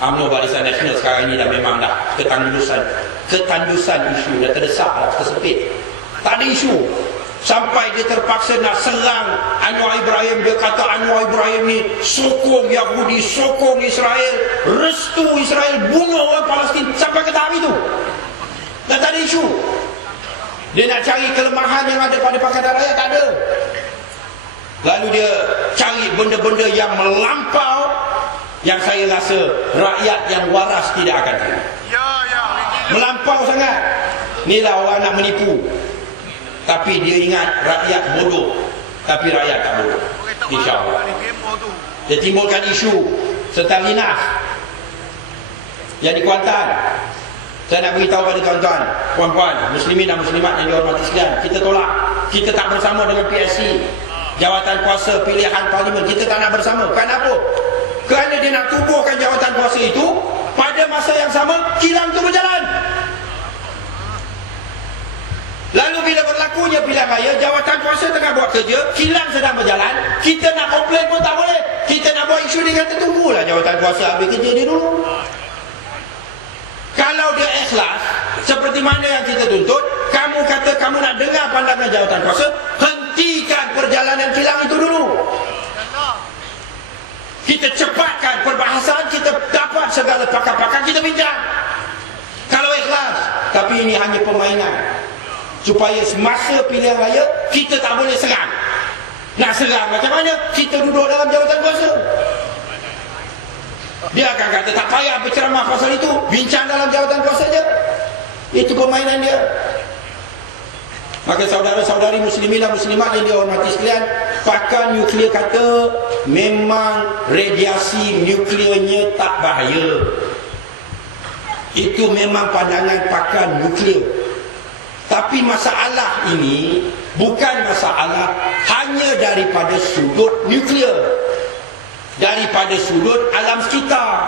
UMNO Barisan Nasional sekarang ini dah memang dah ketandusan isu, dah terdesak, dah tersepit. Tak ada isu. Sampai dia terpaksa nak serang Anwar Ibrahim. Dia kata Anwar Ibrahim ni sokong Yahudi, sokong Israel, restu Israel bunuh orang Palestin. Sampai ke tahap itu. Dan tak ada isu. Dia nak cari kelemahan yang ada pada Pakatan Rakyat, tak ada. Lalu dia cari benda-benda yang melampau, yang saya rasa rakyat yang waras tidak akan tahu. Melampau sangat. Inilah orang nak menipu. Tapi dia ingat rakyat bodoh. Tapi rakyat tak bodoh, InsyaAllah. Dia timbulkan isu tentang Linas yang di Kuantan. Saya nak beritahu pada tuan-tuan, puan-puan, muslimin dan muslimat yang dihormati sekalian, kita tolak. Kita tak bersama dengan PSC. Jawatan kuasa pilihan parlimen, kita tak nak bersama. Kenapa? Kerana dia nak tubuhkan jawatan kuasa itu. Pada masa yang sama, kilang itu berjalan. Lalu bila berlakunya pilihan raya, jawatan kuasa tengah buat kerja, kilang sedang berjalan, kita nak komplain pun tak boleh. Kita nak buat isu, dia kata tunggulah jawatan kuasa habis kerja dia dulu. Kalau dia ikhlas, seperti mana yang kita tuntut, kamu kata kamu nak dengar pandangan jawatan kuasa, hentikan perjalanan kilang itu dulu. Kita cepatkan perbahasan, kita dapat segala pakar-pakar, kita bincang. Kalau ikhlas. Tapi ini hanya permainan, supaya semasa pilihan raya kita tak boleh serang. Nak serang macam mana? Kita duduk dalam jawatan kuasa. Dia akan kata tak payah berceramah pasal itu, bincang dalam jawatan kuasa saja. Itu permainan dia. Maka saudara-saudari muslimin dan muslimat yang dihormati sekalian, pakar nuklear kata memang radiasi nuklearnya tak bahaya. Itu memang pandangan pakar nuklear. Tapi masalah ini bukan masalah hanya daripada sudut nuklear, daripada sudut alam sekitar,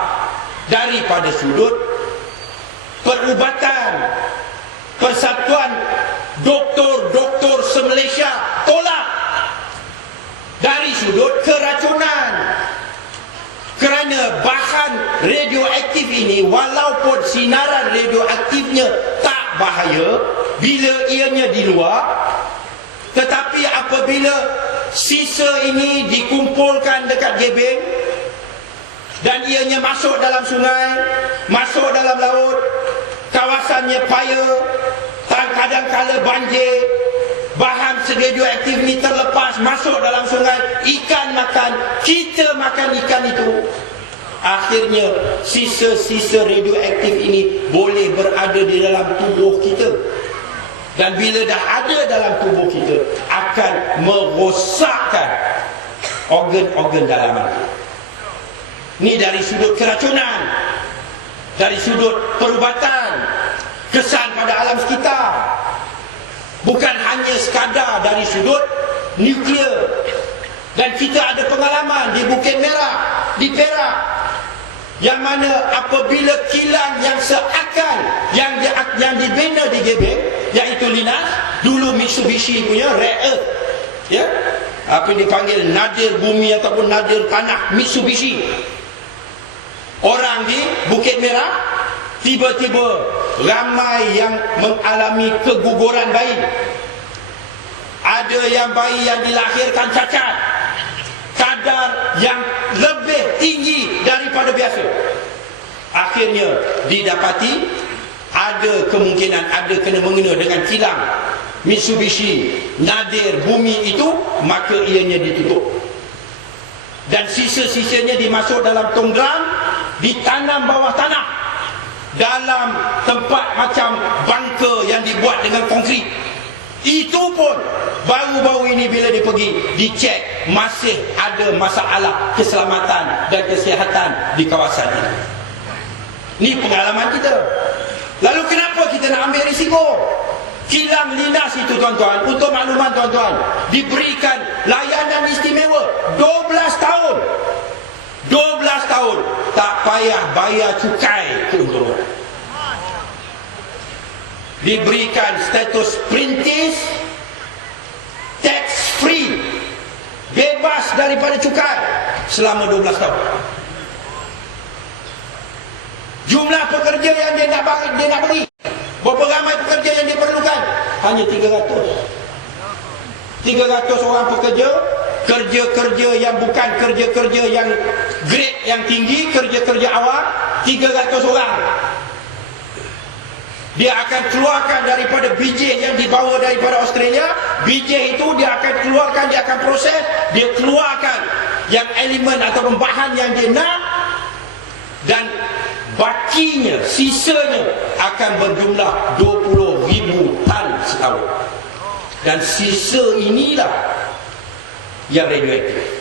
daripada sudut perubatan. Persatuan Doktor se-Malaysia tolak dari sudut keracunan. Kerana bahan radioaktif ini, walaupun sinaran radioaktifnya tak bahaya bila ianya di luar, tetapi apabila sisa ini dikumpulkan dekat gebeng dan ianya masuk dalam sungai, masuk dalam laut, kawasannya paya, kadang-kala banjir, bahan radioaktif ini terlepas masuk dalam sungai, ikan makan, kita makan ikan itu. Akhirnya sisa-sisa radioaktif ini boleh berada di dalam tubuh kita. Dan bila dah ada dalam tubuh kita, akan merosakkan organ-organ dalaman. Ini dari sudut keracunan, dari sudut perubatan, kesan pada alam sekitar. Bukan hanya sekadar dari sudut nuklear. Dan kita ada pengalaman di Bukit Merah, di Perak, yang mana apabila kilang yang seakal yang dibina di Gebeng, iaitu Linas, dulu Mitsubishi punya rare earth, ya, apa yang dipanggil nadir bumi ataupun nadir tanah Mitsubishi. Orang di Bukit Merah tiba-tiba ramai yang mengalami keguguran bayi. Ada yang bayi yang dilahirkan cacat, kadar yang lebih tinggi daripada biasa. Akhirnya didapati ada kemungkinan ada kena-mengena dengan kilang Mitsubishi nadir bumi itu, maka ianya ditutup. Dan sisa-sisanya dimasuk dalam tonggram, ditanam bawah tanah, dalam tempat macam bunker yang dibuat dengan konkrit. Itu pun baru-baru ini bila dia pergi dicek, masih ada masalah keselamatan dan kesihatan di kawasan ini. Ini pengalaman kita. Lalu kenapa kita nak ambil risiko? Kilang Linas itu tuan-tuan, untuk makluman tuan-tuan, diberikan layanan istimewa 12 tahun. 12 tahun tak payah bayar cukai keuntungan. Diberikan status perintis, tax free, bebas daripada cukai selama 12 tahun. Jumlah pekerja yang dia nak beri, berapa ramai pekerja yang diperlukan? Hanya 300 orang pekerja. Kerja-kerja yang bukan kerja-kerja yang grade yang tinggi, kerja-kerja awam, 300 orang. Dia akan keluarkan daripada biji yang dibawa daripada Australia. Biji itu dia akan keluarkan, dia akan proses, dia keluarkan yang elemen atau bahan yang dia nak, dan bakinya, sisanya akan berjumlah 20,000 tan setahun. Dan sisa inilah yang radioaktif,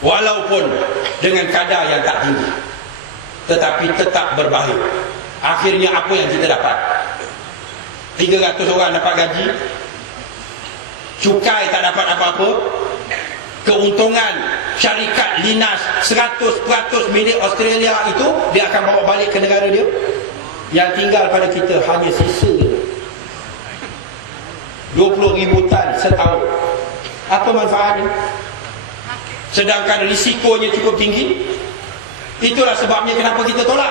walaupun dengan kadar yang tak tinggi, tetapi tetap berbahaya. Akhirnya apa yang kita dapat? 300 orang dapat gaji, cukai tak dapat apa-apa, keuntungan syarikat Linas 100% milik Australia itu dia akan bawa balik ke negara dia. Yang tinggal pada kita hanya sisa 20,000 tan setahun. Apa manfaatnya? Sedangkan risikonya cukup tinggi. Itulah sebabnya kenapa kita tolak.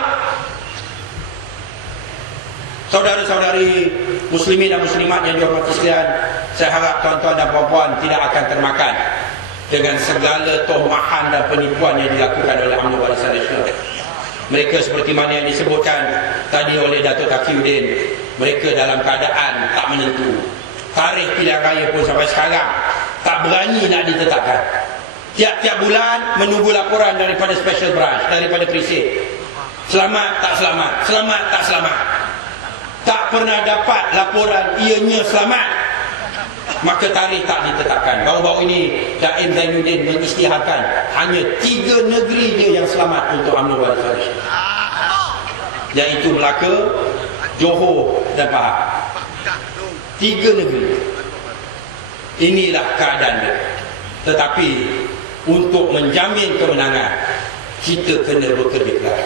Saudara-saudari muslimin dan muslimat yang dihormati sekalian, saya harap tuan-tuan dan puan-puan tidak akan termakan dengan segala tomahan dan penipuan yang dilakukan oleh UMNO Barisan Nasional. Mereka seperti mana yang disebutkan tadi oleh Datuk Taqiyuddin, mereka dalam keadaan tak menentu. Tarikh pilihan raya pun sampai sekarang tak berani nak ditetapkan. Tiap-tiap bulan menunggu laporan daripada special branch, daripada precinct. Selamat tak selamat, selamat tak selamat. Tak pernah dapat laporan ianya selamat, maka tarikh tak ditetapkan. Baru-baru ini Daim Zainuddin mengisytiharkan hanya 3 negeri je yang selamat untuk UMNO Barisan Nasional, iaitu Melaka, Johor dan Pahang. 3 negeri. Inilah keadaan dia. Tetapi untuk menjamin kemenangan, kita kena bekerja keras.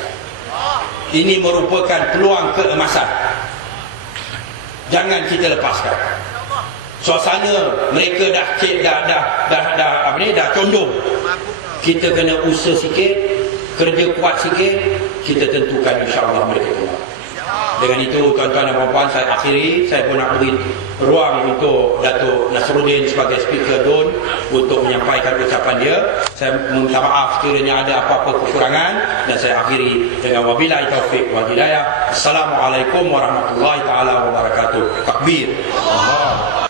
Ini merupakan peluang keemasan. Jangan kita lepaskan. Suasana mereka dah condong. Kita kena usaha sikit, kerja kuat sikit, kita tentukan insya-Allah mereka keluar. Dengan itu tuan-tuan dan puan-puan, saya akhiri. Saya pun nak beri ruang untuk Datuk Nasruddin sebagai speaker DUN untuk menyampaikan ucapan dia. Saya minta maaf sekiranya ada apa-apa kekurangan, dan saya akhiri dengan wabillahi taufik wal hidayah. Assalamualaikum warahmatullahi taala wabarakatuh. Takbir. Allah.